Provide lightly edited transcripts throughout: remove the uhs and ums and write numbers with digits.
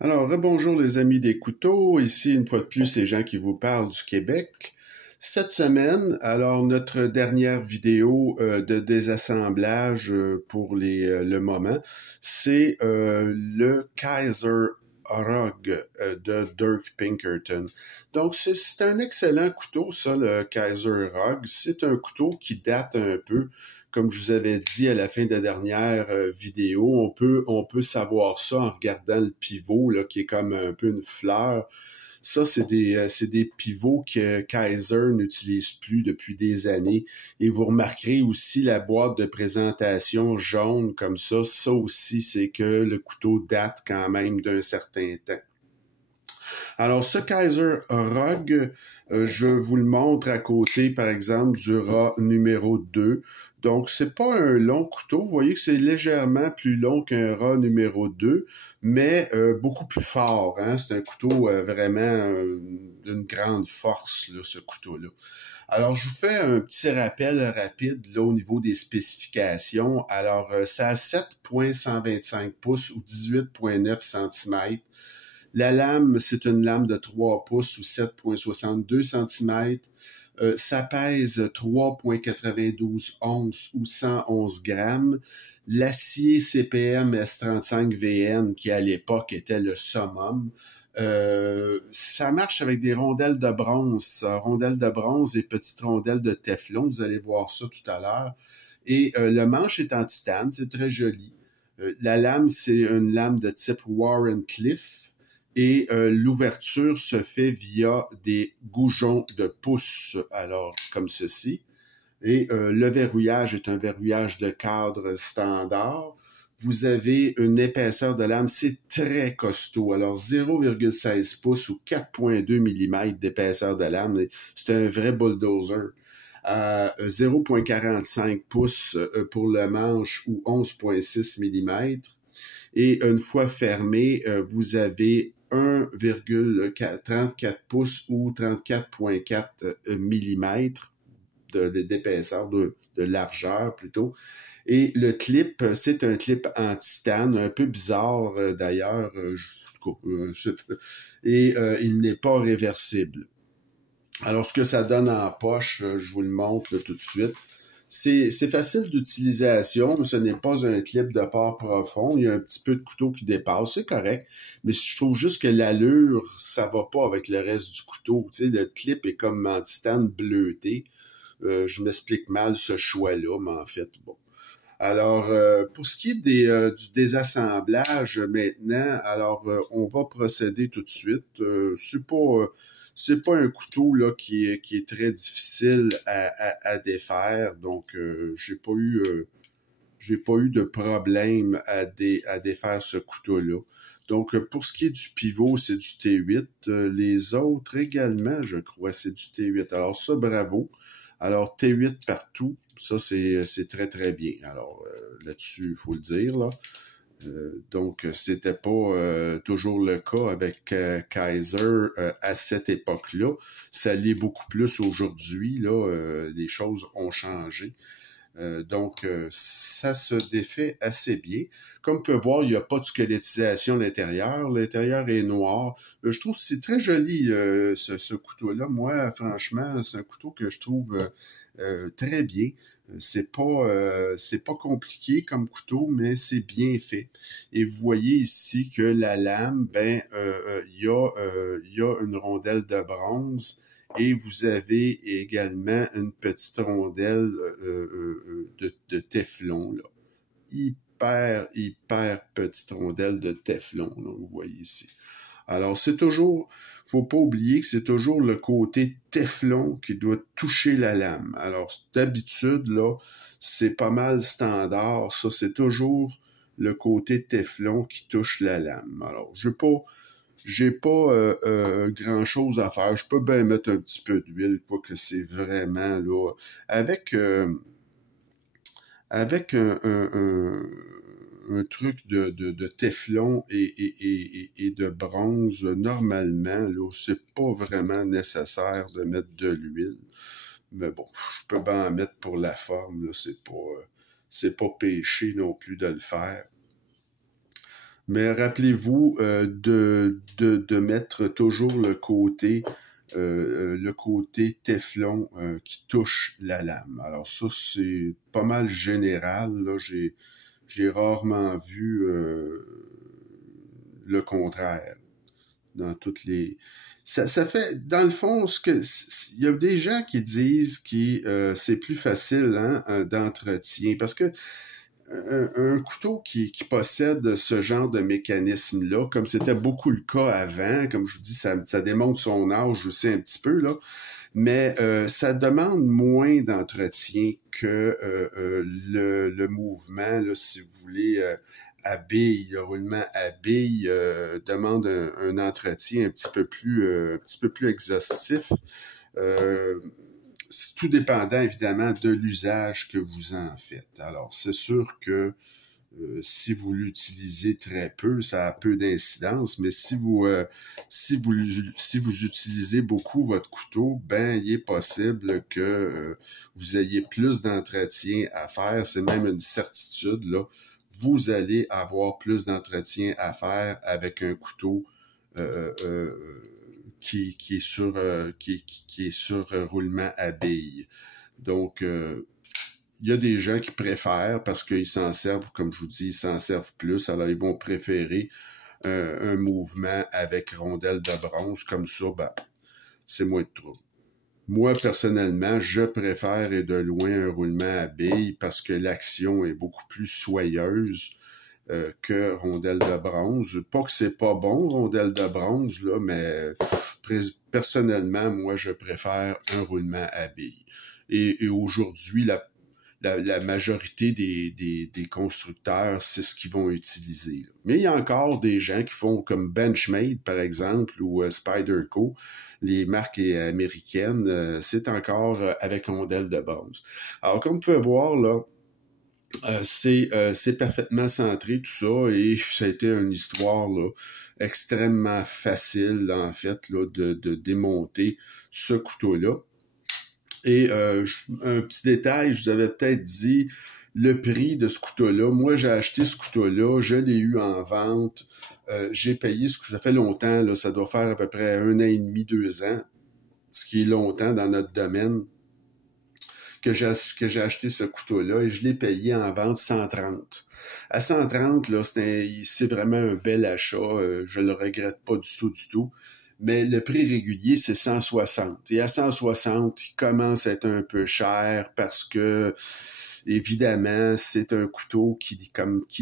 Alors, rebonjour les amis des couteaux. Ici, une fois de plus, c'est Jean qui vous parle du Québec. Cette semaine, alors notre dernière vidéo de désassemblage pour le moment, c'est le Kaiser Rug de Dirk Pinkerton. Donc, c'est un excellent couteau, ça, le Kaiser Rug. C'est un couteau qui date un peu. Comme je vous avais dit à la fin de la dernière vidéo, on peut savoir ça en regardant le pivot, là, qui est comme un peu une fleur. Ça, c'est des pivots que Kaiser n'utilise plus depuis des années. Et vous remarquerez aussi la boîte de présentation jaune comme ça. Ça aussi, c'est que le couteau date quand même d'un certain temps. Alors, ce Kaiser Rug, je vous le montre à côté, par exemple, du rat numéro 2. Donc, c'est pas un long couteau. Vous voyez que c'est légèrement plus long qu'un rat numéro 2, mais beaucoup plus fort. Hein? C'est un couteau vraiment d'une grande force, là, ce couteau-là. Alors, je vous fais un petit rappel rapide là, au niveau des spécifications. Alors, ça a 7,125 pouces ou 18,9 cm. La lame, c'est une lame de 3 pouces ou 7,62 cm. Ça pèse 3,92 onces ou 111 grammes. L'acier CPM S35VN, qui à l'époque était le summum, ça marche avec des rondelles de bronze et petites rondelles de téflon. Vous allez voir ça tout à l'heure. Et le manche est en titane, c'est très joli. La lame, c'est une lame de type Warren-Cliff. Et l'ouverture se fait via des goujons de pouce, alors comme ceci. Et le verrouillage est un verrouillage de cadre standard. Vous avez une épaisseur de lame, c'est très costaud. Alors 0,16 pouces ou 4,2 mm d'épaisseur de lame, c'est un vrai bulldozer. 0,45 pouces pour le manche ou 11,6 mm. Et une fois fermé, vous avez 1,34 pouces ou 34,4 mm d'épaisseur, de largeur plutôt. Et le clip, c'est un clip en titane, un peu bizarre d'ailleurs, et il n'est pas réversible. Alors, ce que ça donne en poche, je vous le montre là, tout de suite. C'est facile d'utilisation, mais ce n'est pas un clip de port profond. Il y a un petit peu de couteau qui dépasse, c'est correct. Mais je trouve juste que l'allure, ça va pas avec le reste du couteau. Tu sais, le clip est comme en titane bleuté. Je m'explique mal ce choix-là, mais en fait, bon. Alors, pour ce qui est du désassemblage maintenant, alors on va procéder tout de suite. C'est pas un couteau là qui est très difficile à défaire, donc j'ai pas eu de problème à défaire ce couteau-là. Donc, pour ce qui est du pivot, c'est du T8. Les autres également, je crois, c'est du T8. Alors ça, bravo. Alors, T8 partout, ça, c'est très, très bien. Alors, là-dessus, il faut le dire, là. Donc, c'était pas toujours le cas avec Kaiser à cette époque-là. Ça l'est beaucoup plus aujourd'hui, là. Les choses ont changé. Donc, ça se défait assez bien. Comme vous pouvez voir, il n'y a pas de squelettisation à l'intérieur. L'intérieur est noir. Je trouve que c'est très joli, ce couteau-là. Moi, franchement, c'est un couteau que je trouve très bien. C'est pas compliqué comme couteau, mais c'est bien fait. Et vous voyez ici que la lame, il y a une rondelle de bronze et vous avez également une petite rondelle de téflon, là. Hyper petite rondelle de téflon, là, vous voyez ici. Alors, faut pas oublier que c'est toujours le côté téflon qui doit toucher la lame. Alors, d'habitude, là, c'est pas mal standard. Ça, c'est toujours le côté téflon qui touche la lame. Alors, j'ai pas grand-chose à faire. Je peux bien mettre un petit peu d'huile, pas que c'est vraiment là. Avec, euh, avec un truc de téflon et de bronze, normalement, là, c'est pas vraiment nécessaire de mettre de l'huile. Mais bon, je peux bien en mettre pour la forme, là, c'est pas péché non plus de le faire. Mais rappelez-vous de mettre toujours le côté Téflon qui touche la lame. Alors ça, c'est pas mal général. Là, j'ai rarement vu le contraire dans toutes les... Ça fait, dans le fond, il y a des gens qui disent que c'est plus facile d'entretien, parce que un couteau qui possède ce genre de mécanisme-là, comme c'était beaucoup le cas avant, comme je vous dis, ça démontre son âge aussi un petit peu, là, mais ça demande moins d'entretien que le mouvement, là, si vous voulez, à bille, le roulement à bille demande un entretien un petit peu plus exhaustif. Euh, c'est tout dépendant évidemment de l'usage que vous en faites. Alors, c'est sûr que si vous l'utilisez très peu, ça a peu d'incidence, mais si vous utilisez beaucoup votre couteau, ben il est possible que vous ayez plus d'entretien à faire. C'est même une certitude, là. Vous allez avoir plus d'entretien à faire avec un couteau euh, euh, qui est sur roulement à billes. Donc, il y a des gens qui préfèrent parce qu'ils s'en servent, comme je vous dis, ils s'en servent plus. Alors, ils vont préférer un mouvement avec rondelle de bronze. Comme ça, ben, c'est moins de trouble. Moi, personnellement, je préfère et de loin un roulement à billes parce que l'action est beaucoup plus soyeuse que rondelle de bronze. Pas que c'est pas bon, rondelle de bronze, là, mais personnellement, moi, je préfère un roulement à billes. Et aujourd'hui, la majorité des constructeurs, c'est ce qu'ils vont utiliser, là. Mais il y a encore des gens qui font comme Benchmade, par exemple, ou Spyderco, les marques américaines, c'est encore avec rondelle de bronze. Alors, comme vous pouvez voir, là, c'est parfaitement centré tout ça, et ça a été une histoire là, extrêmement facile en fait là, de démonter ce couteau-là. Et un petit détail, je vous avais peut-être dit le prix de ce couteau-là. Moi, j'ai acheté ce couteau-là, je l'ai eu en vente. J'ai payé ce que ça fait longtemps, là, ça doit faire à peu près 1 an et demi, 2 ans, ce qui est longtemps dans notre domaine, que j'ai acheté ce couteau-là, et je l'ai payé en vente 130. À 130, là, c'est vraiment un bel achat. Je le regrette pas du tout, du tout. Mais le prix régulier, c'est 160. Et à 160, il commence à être un peu cher parce que, évidemment, c'est un couteau qui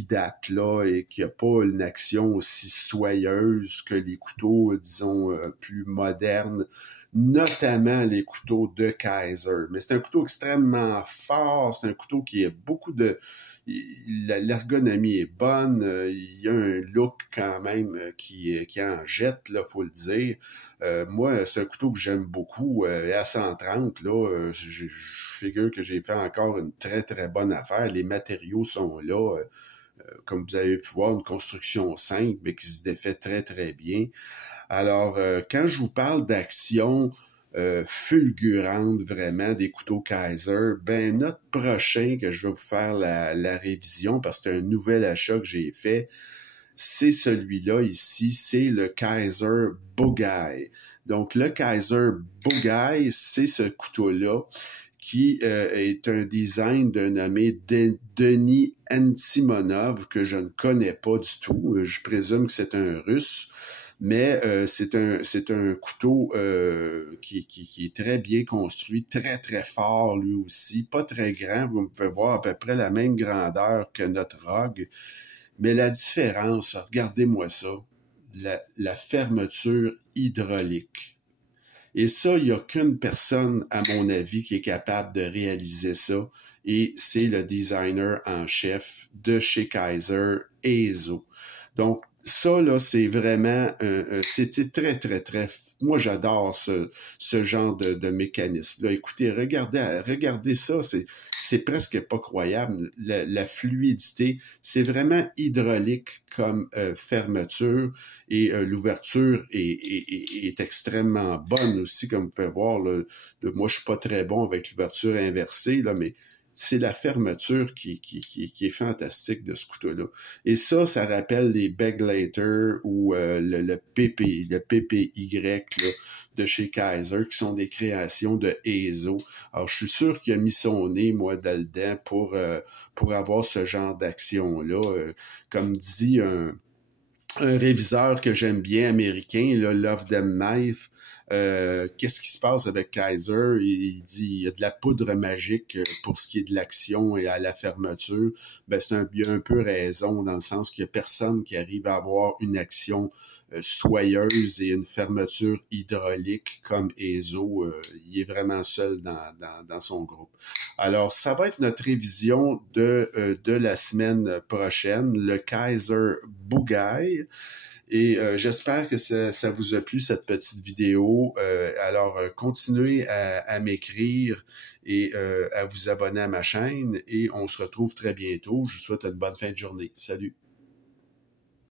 date là et qui n'a pas une action aussi soyeuse que les couteaux, disons, plus modernes, notamment les couteaux de Kaiser. Mais c'est un couteau extrêmement fort, c'est un couteau qui a beaucoup de... L'ergonomie est bonne, il y a un look quand même qui en jette, là, faut le dire. Moi, c'est un couteau que j'aime beaucoup. Et à 130, là, je figure que j'ai fait encore une très, très bonne affaire. Les matériaux sont là. Comme vous avez pu voir, une construction simple, mais qui se défait très, très bien. Alors, quand je vous parle d'action fulgurante, vraiment, des couteaux Kaiser, ben notre prochain que je vais vous faire la révision, parce que c'est un nouvel achat que j'ai fait, c'est celui-là ici, c'est le Kaiser Bogai. Donc, le Kaiser Bogai, c'est ce couteau-là qui est un design d'un nommé Denis Antimonov, que je ne connais pas du tout. Je présume que c'est un Russe. Mais c'est un couteau qui est très bien construit, très, très fort lui aussi, pas très grand. Vous pouvez voir à peu près la même grandeur que notre Rogue. Mais la différence, regardez-moi ça, la fermeture hydraulique. Et ça, il n'y a qu'une personne, à mon avis, qui est capable de réaliser ça. Et c'est le designer en chef de chez Kaiser, Eizo. Donc, ça, là, c'est vraiment... c'était très, très, très... Moi, j'adore ce genre de mécanisme. Là, écoutez, regardez ça, c'est presque pas croyable. La fluidité, c'est vraiment hydraulique comme fermeture, et l'ouverture est extrêmement bonne aussi, comme vous pouvez voir. Là, moi, je suis pas très bon avec l'ouverture inversée, là, mais c'est la fermeture qui est fantastique de ce couteau-là. Et ça rappelle les Begleiter ou le PPY là, de chez Kaiser, qui sont des créations de Eizo. Alors, je suis sûr qu'il a mis son nez, moi, dedans pour avoir ce genre d'action-là. Comme dit un réviseur que j'aime bien, américain, là, Love Them Knife, qu'est-ce qui se passe avec Kaiser? Il dit il y a de la poudre magique pour ce qui est de l'action et à la fermeture. Ben, il a un peu raison, dans le sens qu'il n'y a personne qui arrive à avoir une action soyeuse et une fermeture hydraulique comme Eizo. Il est vraiment seul dans son groupe. Alors, ça va être notre révision de la semaine prochaine, le Kaiser Bugai. Et j'espère que ça vous a plu, cette petite vidéo. Alors, continuez à m'écrire et à vous abonner à ma chaîne. Et on se retrouve très bientôt. Je vous souhaite une bonne fin de journée. Salut!